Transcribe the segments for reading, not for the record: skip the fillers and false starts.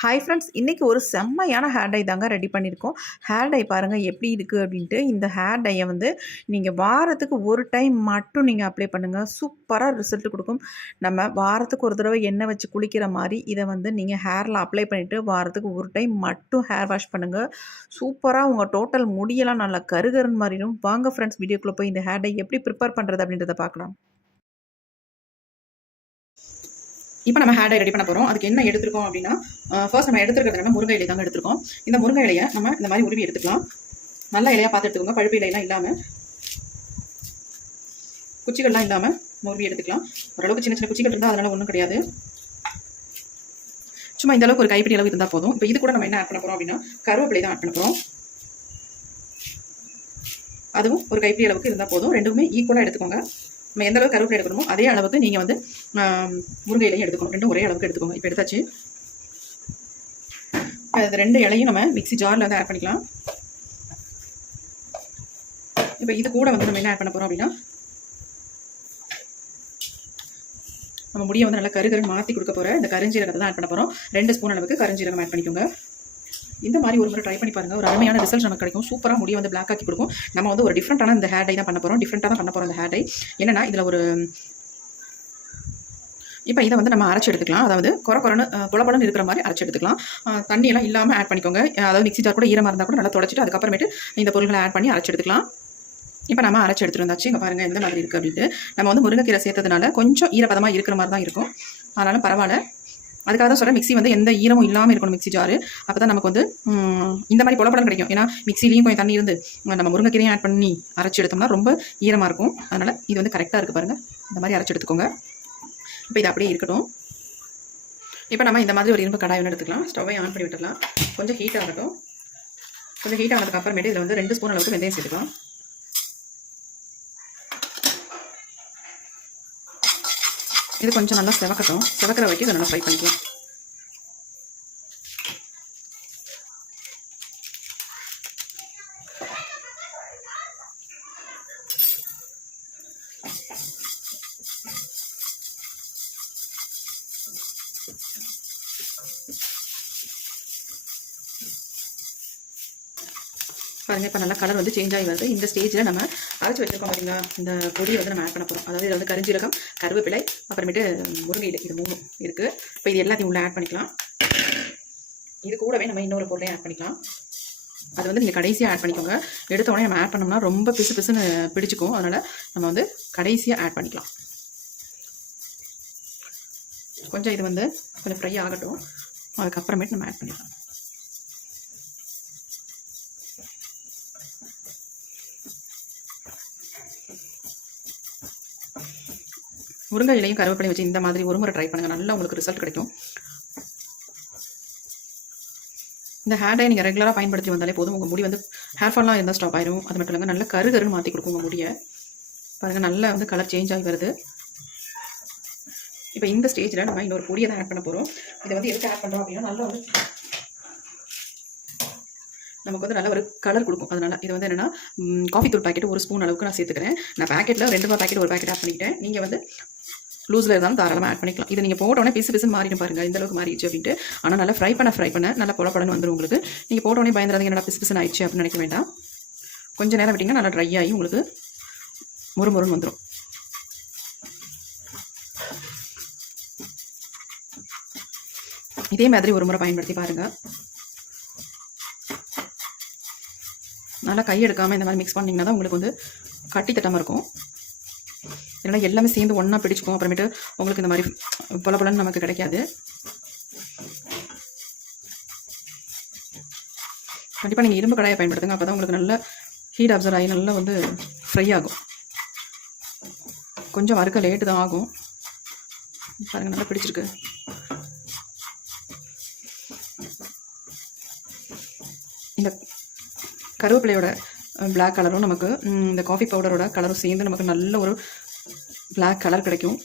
Hi friends, இன்றைக்கி ஒரு செம்மையான ஹேர் டை தாங்க ரெடி பண்ணியிருக்கோம். ஹேர் டை பாருங்கள் எப்படி இருக்குது அப்படின்ட்டு. இந்த ஹேர் டையை வந்து நீங்கள் வாரத்துக்கு ஒரு டைம் மட்டும் நீங்கள் அப்ளை பண்ணுங்கள். சூப்பராக ரிசல்ட் கொடுக்கும். நம்ம வாரத்துக்கு ஒரு தடவை எண்ணெய் வச்சு குளிக்கிற மாதிரி இதை வந்து நீங்கள் ஹேரில் அப்ளை பண்ணிவிட்டு வாரத்துக்கு ஒரு டைம் மட்டும் ஹேர் வாஷ் பண்ணுங்கள். சூப்பராக உங்கள் டோட்டல் முடியெல்லாம் நல்லா கருகருன்னு மாறிடும். வாங்க ஃப்ரெண்ட்ஸ், வீடியோக்குள்ளே போய் இந்த ஹேர் டை எப்படி ப்ரிப்பேர் பண்ணுறது அப்படின்றத பார்க்கலாம். இப்போ நம்ம ஹேர் டை ரெடி பண்ண போகிறோம். அதுக்கு என்ன எடுத்துருக்கோம் அப்படின்னா, ஃபர்ஸ்ட் நம்ம எடுத்துருக்கிறது நம்ம முருங்கை இலை தாங்க எடுத்துருக்கோம். இந்த முருங்கை இலையை நம்ம இந்த மாதிரி உருவி எடுத்துக்கலாம். நல்ல இலையாக பார்த்து எடுத்துக்கோங்க. பழுப்பு இலையெல்லாம் இல்லாமல், குச்சிகள்லாம் இல்லாமல் உருவி எடுத்துக்கலாம். ஓரளவுக்கு சின்ன சின்ன குச்சிகள் இருந்தால் அதனால் ஒன்றும் கிடையாது. சும்மா இந்த அளவுக்கு ஒரு கைப்பிடி அளவு இருந்தால் போதும். இப்போ இது கூட நம்ம என்ன ஆட் பண்ண போகிறோம் அப்படின்னா, கருவேப்பிலை தான் ஆட் பண்ண போகிறோம். அதுவும் ஒரு கைப்பிடி அளவுக்கு இருந்தால் போதும். ரெண்டுமே ஈக்குவலாக எடுத்துக்கோங்க. நம்ம எந்த அளவுக்கு கருவேப்பிலை எடுக்கணுமோ அதே அளவுக்கு நீங்கள் வந்து முருங்கை இலையும் எடுத்துக்கணும். ரெண்டும் ஒரே அளவுக்கு எடுத்துக்கோங்க. இப்போ எடுத்தாச்சு. அது ரெண்டு இலையும் நம்ம மிக்ஸி ஜாரில் வந்து ஆட் பண்ணிக்கலாம். இப்போ இது கூட வந்து நம்ம என்ன ஆட் பண்ண போகிறோம் அப்படின்னா, நம்ம முடியை வந்து நல்லா கருகருன்னு மாற்றி கொடுக்க போகிற இந்த கருஞ்சீரகத்தை தான் ஆட் பண்ண போகிறோம். 2 ஸ்பூன் அளவுக்கு கருஞ்சீரகம் ஆட் பண்ணிக்கோங்க. இந்த மாதிரி ஒரு முறை ட்ரை பண்ணி பாருங்கள். ஒரு அருமையான ரிசல்ட் நமக்கு கிடைக்கும். சூப்பராக முடியை வந்து பிளாக் ஆக்கி கொடுக்கும். நம்ம வந்து ஒரு டிஃப்ரெண்ட்டான இந்த ஹேர் டை தான் பண்ண போகிறோம். டிஃப்ரெண்ட்டாக தான் பண்ண போகிறோம் இந்த ஹேர் டை. என்னென்னா இதில் ஒரு இப்போ இதை வந்து நம்ம அரைச்சி எடுத்துக்கலாம். அதாவது குறன்னு புலப்பலன்னு இருக்கிற மாதிரி அரைச்சி எடுத்துக்கலாம். தண்ணியெல்லாம் இல்லாமல் ஆட் பண்ணிக்கோங்க. அதாவது மிக்ஸி ஜார் கூட ஈரமாக இருந்தால் கூட நல்லா தொடச்சிட்டு அதுக்கப்புறமேட்டு இந்த பொருட்களை ஆட் பண்ணி அரைச்சி எடுத்துக்கலாம். இப்போ நம்ம அரைச்சி எடுத்துகிட்டு வந்தாச்சு. இங்கே பாருங்கள் எந்த மாதிரி இருக்குது அப்படின்ட்டு. நம்ம வந்து முருங்கைக்கீரை சேர்த்ததுனால கொஞ்சம் ஈரப்பதமாக இருக்கிற மாதிரி தான் இருக்கும். அதனால பரவாயில்ல. அதுக்காக தான் சொல்கிறேன், மிக்ஸி வந்து எந்த ஈரமும் இல்லாமல் இருக்கணும் மிக்ஸி ஜாரு. அப்போ தான் நமக்கு வந்து இந்த மாதிரி புலப்படம் கிடைக்கும். ஏன்னா மிக்ஸிலையும் கொஞ்சம் தண்ணி இருந்து நம்ம முருங்கைக்கீரையும் ஆட் பண்ணி அரைச்சி எடுத்தோம்னா ரொம்ப ஈரமாக இருக்கும். அதனால் இது வந்து கரெக்டாக இருக்குது பாருங்கள். இந்த மாதிரி அரைச்சி எடுத்துக்கோங்க. இப்போ இது அப்படியே இருக்கட்டும். இப்போ நம்ம இந்த மாதிரி ஒரு இரும்பு கடாய் ஒன்று எடுத்துக்கலாம். ஸ்டவ்வை ஆன் பண்ணி விட்டுடலாம். கொஞ்சம் ஹீட் ஆகட்டும். கொஞ்சம் ஹீட் ஆனதுக்கு அப்புறமேட்டு இதில் வந்து 2 ஸ்பூன் அளவுக்கு வெந்தயம் சேர்த்துக்கலாம். இது கொஞ்சம் நல்லா செவக்கட்டும். செவக்கிற வரைக்கும் இதை நல்லா ஃப்ரை பண்ணிக்கலாம். பாருங்கள், இப்போ நல்லா கலர் வந்து சேஞ்ச் ஆகி வருது. இந்த ஸ்டேஜில் நம்ம அரைச்சி வச்சுருக்கோம் பார்த்தீங்களா, இந்த பொடியை வந்து நம்ம ஆட் பண்ண போகிறோம். அதாவது இதில் வந்து கருஞ்சீரகம், கருவேப்பிலை, அப்புறமேட்டு முருங்கை இலை, இது 3 இருக்குது. இப்போ இது எல்லாத்தையும் உள்ளே ஆட் பண்ணிக்கலாம். இது கூடவே நம்ம இன்னொரு பொருளையும் ஆட் பண்ணிக்கலாம். அது வந்து நீங்கள் கடைசியாக ஆட் பண்ணிக்கோங்க. எடுத்த உடனே நம்ம ஆட் பண்ணோம்னா ரொம்ப பிசு பிசுன்னு பிடிச்சிக்கும். அதனால் நம்ம வந்து கடைசியாக ஆட் பண்ணிக்கலாம். கொஞ்சம் இது வந்து கொஞ்சம் ஃப்ரை ஆகட்டும். அதுக்கப்புறமேட்டு நம்ம ஆட் பண்ணிக்கலாம். முருங்கை இலையும் கருவேப்பிலையும் வச்சு இந்த மாதிரி ஒரு முறை ட்ரை பண்ணுங்கள். நல்லா உங்களுக்கு ரிசல்ட் கிடைக்கும். இந்த ஹேர் டை நீங்கள் ரெகுலராக பயன்படுத்தி வந்தாலே போதும். உங்கள் முடி வந்து ஹேர் ஃபால்லாம் இருந்தால் ஸ்டாப் ஆயிடும். அது மட்டும் இல்லைங்க, நல்ல கருகருன்னு மாற்றி கொடுக்கும் உங்கள் முடியை. பாருங்கள், நல்லா வந்து கலர் சேஞ்ச் ஆகி வருது. இப்போ இந்த ஸ்டேஜில் நம்ம இன்னொரு பொடியை தான் ஆட் பண்ண போகிறோம். இதை வந்து எதுக்கு ஆட் பண்ணுறோம் அப்படின்னா, நல்லா வந்து நமக்கு வந்து நல்ல ஒரு கலர் கொடுக்கும். அதனால் இது வந்து என்னென்னா, காஃபி தூள் பாக்கெட் 1 ஸ்பூன் அளவுக்கு நான் சேர்த்துக்கிறேன். நான் பேக்கெட்டில் 2 பாக்கெட் ஒரு பாக்கெட் ஆட் பண்ணிக்கிட்டேன். நீங்கள் வந்து லூஸில் இருந்தாலும் தாராளமாக ஆட் பண்ணிக்கலாம். இதை நீங்கள் போட்டோடனே பிசு பிசுன்னு மாறிடும் பாருங்கள், இந்த அளவுக்கு மாறிடுச்சு அப்படின்ட்டு. ஆனால் நல்லா ஃப்ரை பண்ண நல்லா புலப்படன்னு வந்துடும் உங்களுக்கு. நீங்கள் போட்டோடனே பயந்துறாதீங்க, என்னடா பிசு பிசுன்னு ஆயிடுச்சு அப்படின்னு நினைக்க வேண்டாம். கொஞ்சம் நேரம் விட்டிங்கன்னா நல்லா ட்ரை ஆகி உங்களுக்கு முறுமுறுன்னு வந்துடும். இதே மாதிரி ஒரு முறை பயன்படுத்தி பாருங்கள். நல்லா கை எடுக்காமல் இந்த மாதிரி மிக்ஸ் பண்ணிங்கன்னா தான் உங்களுக்கு வந்து கட்டி தட்டாமல் இருக்கும். இல்லைனா எல்லாமே சேர்ந்து ஒன்றா பிடிச்சிக்கும். அப்புறமேட்டு உங்களுக்கு இந்த மாதிரி பொலன்னு நமக்கு கிடைக்காது. கண்டிப்பாக நீங்கள் இரும்பு கடாயை பயன்படுத்துங்க. அப்போ தான் உங்களுக்கு நல்ல ஹீட் அப்சர்வ் ஆகி நல்லா வந்து ஃப்ரை ஆகும். கொஞ்சம் வறுக்க லேட்டு தான் ஆகும். பாருங்கள், நல்லா பிடிச்சிருக்கு. இந்த கருவேப்பிலையோட பிளாக் கலரும் நமக்கு இந்த காஃபி பவுடரோட கலரும் சேர்ந்து நமக்கு நல்ல ஒரு பிளாக் கலர் கிடைக்கும்.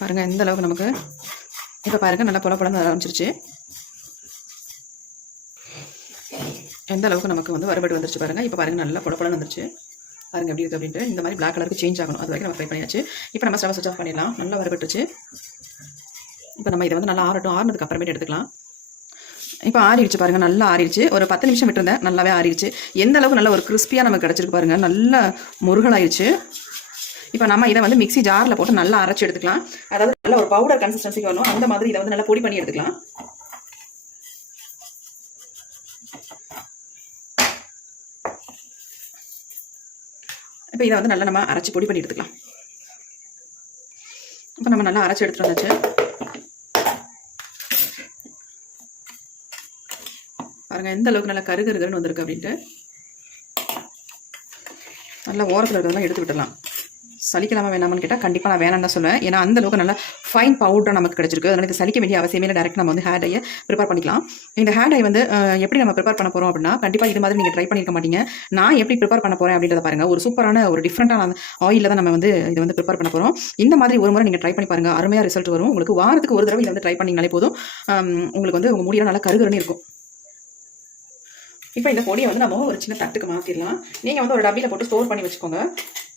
பாருங்கள் எந்த அளவுக்கு நமக்கு இப்போ பாருங்கள் நல்லா புலப்படம் ஆரம்பிச்சிருச்சு. எந்த அளவுக்கு நமக்கு வந்து வறுபட்டு வந்துருச்சு பாருங்கள். இப்போ பாருங்கள் நல்லா புலப்படம் வந்துருச்சு. பாருங்க எப்படி இருக்குது அப்படின்ட்டு. இந்த மாதிரி பிளாக் கலருக்கு சேஞ்ச் ஆகணும், அது வரைக்கும் நம்ம ஃப்ரை பண்ணியாச்சு. இப்போ நம்ம ஸ்டவ் ஸ்விட்ச் ஆஃப் பண்ணிடலாம். நல்லா வரப்பட்டுருச்சு. இப்போ நம்ம இதை வந்து நல்லா ஆறுனதுக்கு அப்புறமேட்டு எடுத்துக்கலாம். இப்போ ஆறிடுச்சு பாருங்கள், நல்லா ஆறிடுச்சு. ஒரு 10 நிமிஷம் விட்டுருந்தேன், நல்லாவே ஆறிடுச்சு. எந்த அளவுக்கு நல்ல ஒரு கிறிஸ்பியாக நமக்கு கிடச்சிருக்கு பாருங்கள், நல்லா முருகலாயிடுச்சு. இப்போ நம்ம இதை வந்து மிக்ஸி ஜாரில் போட்டு நல்லா அரைச்சி எடுத்துக்கலாம். அதாவது நல்ல ஒரு பவுடர் கன்சிஸ்டன்சிக்கு வரணும், அந்த மாதிரி இதை வந்து நல்லா பொடி பண்ணி எடுத்துக்கலாம். இப்போ இதை வந்து நல்லா நம்ம அரைச்சி பொடி பண்ணி எடுத்துக்கலாம். இப்போ நம்ம நல்லா அரைச்சி எடுத்துகிட்டு வந்தாச்சு. பாருங்கள் எந்த அளவுக்கு நல்லா கருகருன்னு வந்திருக்கு அப்படின்ட்டு. நல்லா ஓரத்தில் இருக்கிறதெல்லாம் எடுத்து விட்டுடலாம். சலிக்கலாமா வேணாமான்னு கேட்டால் கண்டிப்பாக நான் வேணான்னு தான் சொல்லுவேன். ஏன்னா அந்த அளவுக்கு நல்லா ஃபைன் பவுடர் நமக்கு கிடச்சிருக்கு. அதனால் இது சலிக்க வேண்டிய அவசியமே இல்லை. டேரெக்ட் நம்ம வந்து ஹேர் டையை ப்ரிப்பேர் பண்ணிக்கலாம். இந்த ஹேர் டை வந்து எப்படி நம்ம ப்ரிப்பேர் பண்ண போகிறோம் அப்படின்னா, கண்டிப்பாக இது மாதிரி நீங்கள் ட்ரை பண்ணியிருக்க மாட்டீங்க. நான் எப்படி ப்ரிப்பேர் பண்ண போகிறேன் அப்படின்றத பாருங்கள். ஒரு சூப்பரான ஒரு டிஃப்ரெண்ட்டான ஆயிலில் தான் நம்ம வந்து இதை வந்து ப்ரிப்பேர் பண்ண போகிறோம். இந்த மாதிரி ஒரு முறை நீங்கள் ட்ரை பண்ணி பாருங்கள், அருமையாக ரிசல்ட் வரும். உங்களுக்கு வாரத்துக்கு ஒரு தடவை இதை வந்து ட்ரை பண்ணிங்கனாலே போதும். உங்களுக்கு வந்து உங்கள் முடியெல்லாம் நல்லா கருகருன்னு இருக்கும். இப்போ இந்த பொடியை வந்து நம்ம ஒரு சின்ன தட்டுக்கு மாற்றிடலாம். நீங்கள் வந்து ஒரு டப்பியில் போட்டு ஸ்டோர் பண்ணி வச்சுக்கோங்க.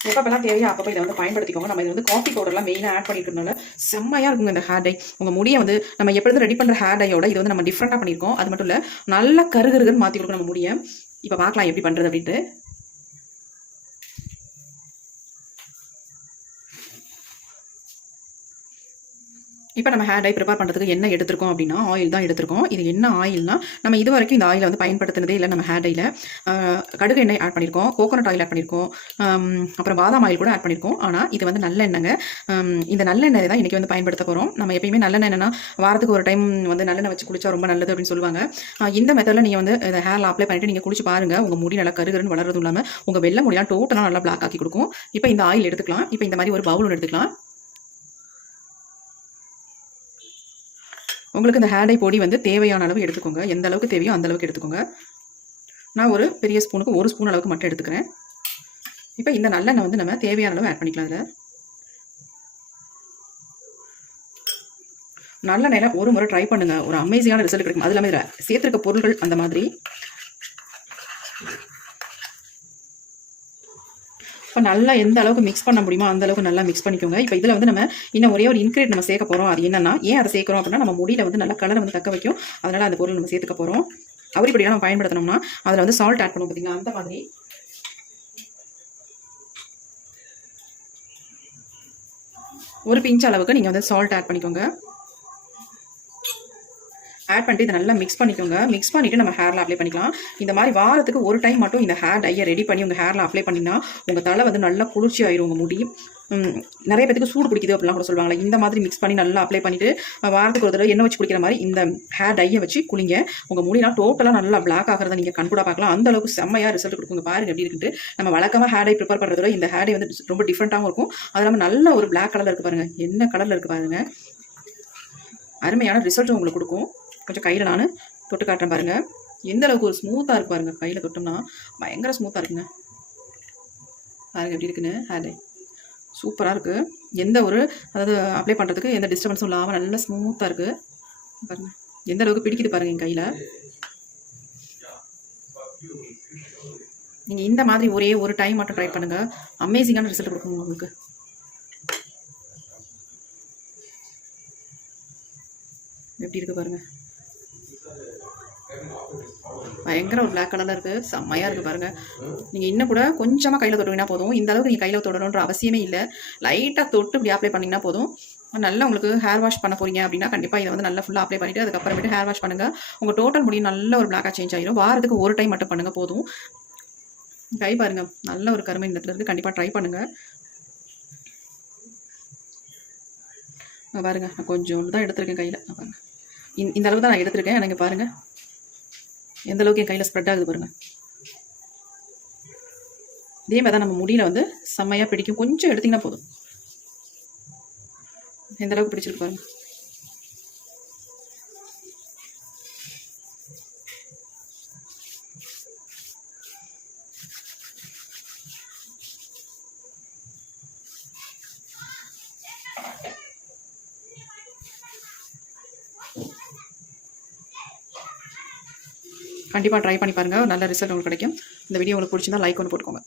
எப்பப்பெல்லாம் தேவையோ அப்பப்போ இதை வந்து பயன்படுத்திக்கோங்க. நம்ம இது வந்து காஃபி பவுடர்லாம் மெயினாக ஆட் பண்ணிக்கிறதுனால செம்மையாக இருக்குங்க இந்த ஹேர் டை. உங்கள் முடியை வந்து நம்ம எப்பொழுதும் ரெடி பண்ணுற ஹேர் டையோட இது வந்து நம்ம டிஃப்ரெண்ட்டாக பண்ணியிருக்கோம். அது மட்டும் இல்லை, நல்லா கருகருன்னு மாற்றி கொடுக்கும் நம்ம முடியை. இப்போ பார்க்கலாம் எப்படி பண்ணுறது அப்படின்ட்டு. இப்போ நம்ம ஹேர் டை ப்ரிப்பேர் பண்ணுறதுக்கு என்ன எடுத்திருக்கோம் அப்படின்னா, ஆயில் தான் எடுத்திருக்கோம். இது என்ன ஆயில்னா, நம்ம இது வரைக்கும் இந்த ஆயிலை வந்து பயன்படுத்தினதே இல்லை. நம்ம ஹேர் டையில் கடுகு எண்ணெய் ஆட் பண்ணியிருக்கோம், கோகோனட் ஆயில் ஆட் பண்ணியிருக்கோம், அப்புறம் பாதாம் ஆயில் கூட ஆட் பண்ணியிருக்கோம். ஆனால் இது வந்து நல்லெண்ணெய்ங்க. இந்த நல்லெண்ணெய் தான் இன்றைக்கி வந்து பயன்படுத்த போகிறோம். நம்ம எப்பயுமே நல்லெண்ணெய்னா வாரத்துக்கு ஒரு டைம் வந்து நல்லெண்ணெய் வச்சு குளிச்சா ரொம்ப நல்லது அப்படின்னு சொல்லுவாங்க. இந்த மெத்தடில் நீங்கள் வந்து இந்த ஹேரில் அப்ளை பண்ணிவிட்டு நீங்கள் குளிச்சு பாருங்கள். உங்கள் முடி நல்லா கருகருன்னு வளர்றதும் இல்லாமல் உங்கள் வெள்ளை முடியெல்லாம் டோட்டலாக நல்லா பிளாக் ஆக்கி கொடுக்கும். இப்போ இந்த ஆயில் எடுத்துக்கலாம். இப்போ இந்த மாதிரி ஒரு பவுல் ஒன்று எடுத்துக்கலாம். உங்களுக்கு இந்த ஹேர் டை பொடி வந்து தேவையான அளவு எடுத்துக்கோங்க. எந்த அளவுக்கு தேவையோ அந்த அளவுக்கு எடுத்துக்கோங்க. நான் ஒரு பெரிய ஸ்பூனுக்கு 1 ஸ்பூன் அளவுக்கு மட்டும் எடுத்துக்கிறேன். இப்போ இந்த நல்லெண்ணெய் வந்து நம்ம தேவையான அளவு ஆட் பண்ணிக்கலாம். அதில் நல்லெண்ணெயில் ஒரு முறை ட்ரை பண்ணுங்கள், ஒரு அமேசிங்கான ரிசல்ட் கிடைக்கும். அது இல்லாமல் இதில் சேர்த்துருக்க பொருட்கள் அந்த மாதிரி. இப்போ நல்லா எந்த அளவுக்கு மிக்ஸ் பண்ண முடியுமோ அந்த அளவுக்கு நல்லா மிக்ஸ் பண்ணிக்கோங்க. இப்போ இதில் வந்து நம்ம இன்னும் ஒரே ஒரு இன்க்ரீடியன்ட் நம்ம சேர்க்க போகிறோம். அது என்னன்னா, ஏன் அதை சேர்க்குறோம் அப்படின்னா, நம்ம முடியில் வந்து நல்லா கலரை வந்து தக்க வைக்கும். அதனால் அந்த பொருள் நம்ம சேர்த்துக்க போகிறோம். அவரிப்படியாக நம்ம பயன்படுத்தணும்னா அதில் வந்து சால்ட் ஆட் பண்ணுவோம் பார்த்தீங்களா, அந்த மாதிரி ஒரு பிஞ்ச் அளவுக்கு நீங்கள் வந்து சால்ட் ஆட் பண்ணிக்கோங்க. ஆட் பண்ணிட்டு இதை நல்லா மிக்ஸ் பண்ணிக்கோங்க. மிக்ஸ் பண்ணிவிட்டு நம்ம ஹேரில் அப்ளை பண்ணிக்கலாம். இந்த மாதிரி வாரத்துக்கு ஒரு டைம் மட்டும் இந்த ஹேர் டையை ரெடி பண்ணி உங்கள் ஹேரில் அப்ளை பண்ணிங்கன்னா உங்கள் தலை வந்து நல்லா குளிர்ச்சி ஆயிரும். உங்கள் முடி நிறைய பேருக்கு சூடு பிடிக்குது அப்படிலாம் கூட சொல்லுவாங்களே, இந்த மாதிரி மிக்ஸ் பண்ணி நல்லா அப்ளை பண்ணிவிட்டு வாரத்துக்கு ஒரு தடவை எண்ணெய் வச்சு குளிக்கிற மாதிரி இந்த ஹேர் டையை வச்சு குளிங்க. உங்கள் முடியெல்லாம் டோட்டலாக நல்லா பிளாக் ஆகிறத நீங்கள் கண்கூட பார்க்கலாம். அந்த அளவுக்கு செம்மையாக ரிசல்ட் கொடுக்குங்க. பாருங்க எப்படி இருக்குன்ட்டு. நம்ம வழக்கமாக ஹேர் டை ப்ரிப்பேர் பண்ணுறதோட இந்த ஹேர் டை வந்து ரொம்ப டிஃப்ரெண்ட்டாகவும் இருக்கும். அது இல்லாமல் நல்ல ஒரு பிளாக் கலரில் இருக்குது பாருங்கள், என்ன கலரில் இருக்குது பாருங்கள். அருமையான ரிசல்ட்டும் உங்களுக்கு கொடுக்கும். கொஞ்சம் கையில் நான் தொட்டு காட்டுறேன் பாருங்கள், எந்த அளவுக்கு ஒரு ஸ்மூத்தாக இருக்குது பாருங்கள். கையில் தொட்டோம்னா பயங்கர ஸ்மூத்தாக இருக்குங்க. பாருங்கள் எப்படி இருக்குன்னு. ஹேர் டை சூப்பராக இருக்குது. எந்த ஒரு அதாவது அப்ளை பண்ணுறதுக்கு எந்த டிஸ்டர்பன்ஸும் இல்லாமல் நல்லா ஸ்மூத்தாக இருக்குது பாருங்கள். எந்த அளவுக்கு பிடிக்குது பாருங்கள் என் கையில். நீங்கள் இந்த மாதிரி ஒரே ஒரு டைம் மட்டும் ட்ரை பண்ணுங்கள், அமேசிங்கான ரிசல்ட் கொடுக்கும் உங்களுக்கு. எப்படி இருக்குது பாருங்கள், பயங்கர ஒரு பிளாக் கலரில் இருக்குது, செம்மையாக இருக்குது பாருங்கள். நீங்கள் இன்னும் கூட கொஞ்சமாக கையில் தொட்டுங்கன்னா போதும். இந்த அளவுக்கு நீங்கள் கையில் தொடணுன்ற அவசியமே இல்லை. லைட்டாக தொட்டு இப்படி அப்ளை பண்ணிங்கன்னா போதும். நல்லா உங்களுக்கு ஹேர் வாஷ் பண்ண போகிறீங்க அப்படின்னா கண்டிப்பாக இதை வந்து நல்லா ஃபுல்லாக அப்ளை பண்ணிவிட்டு அதுக்கப்புறமேட்டு ஹேர் வாஷ் பண்ணுங்கள். உங்கள் டோட்டல் முடியும் நல்ல ஒரு பிளாக்காக சேஞ்ச் ஆகிடும். வாரத்துக்கு ஒரு டைம் மட்டும் பண்ணுங்கள் போதும். கை பாருங்கள், நல்ல ஒரு கருமை இந்த இடத்துல இருக்குது. கண்டிப்பாக ட்ரை பண்ணுங்கள். பாருங்கள், நான் கொஞ்சம் தான் எடுத்திருக்கேன் கையில். பாருங்கள், இந்த அளவு தான் நான் எடுத்திருக்கேன். எனக்கு பாருங்கள் எந்த அளவுக்கு என் கையில் ஸ்ப்ரெட் ஆகுது பாருங்கள். இதே மாதிரி தான் நம்ம முடியில் வந்து செம்மையாக பிடிக்கும். கொஞ்சம் எடுத்திங்கன்னா போதும். எந்த அளவுக்கு பிடிச்சிருக்கு பாருங்கள். கண்டிப்பாக ட்ரை பண்ணி பாருங்கள், நல்ல ரிசல்ட் உங்களுக்கு கிடைக்கும். இந்த வீடியோ உங்களுக்கு பிடிச்சிருந்தா லைக் ஒன்று போட்டுக்கோங்க.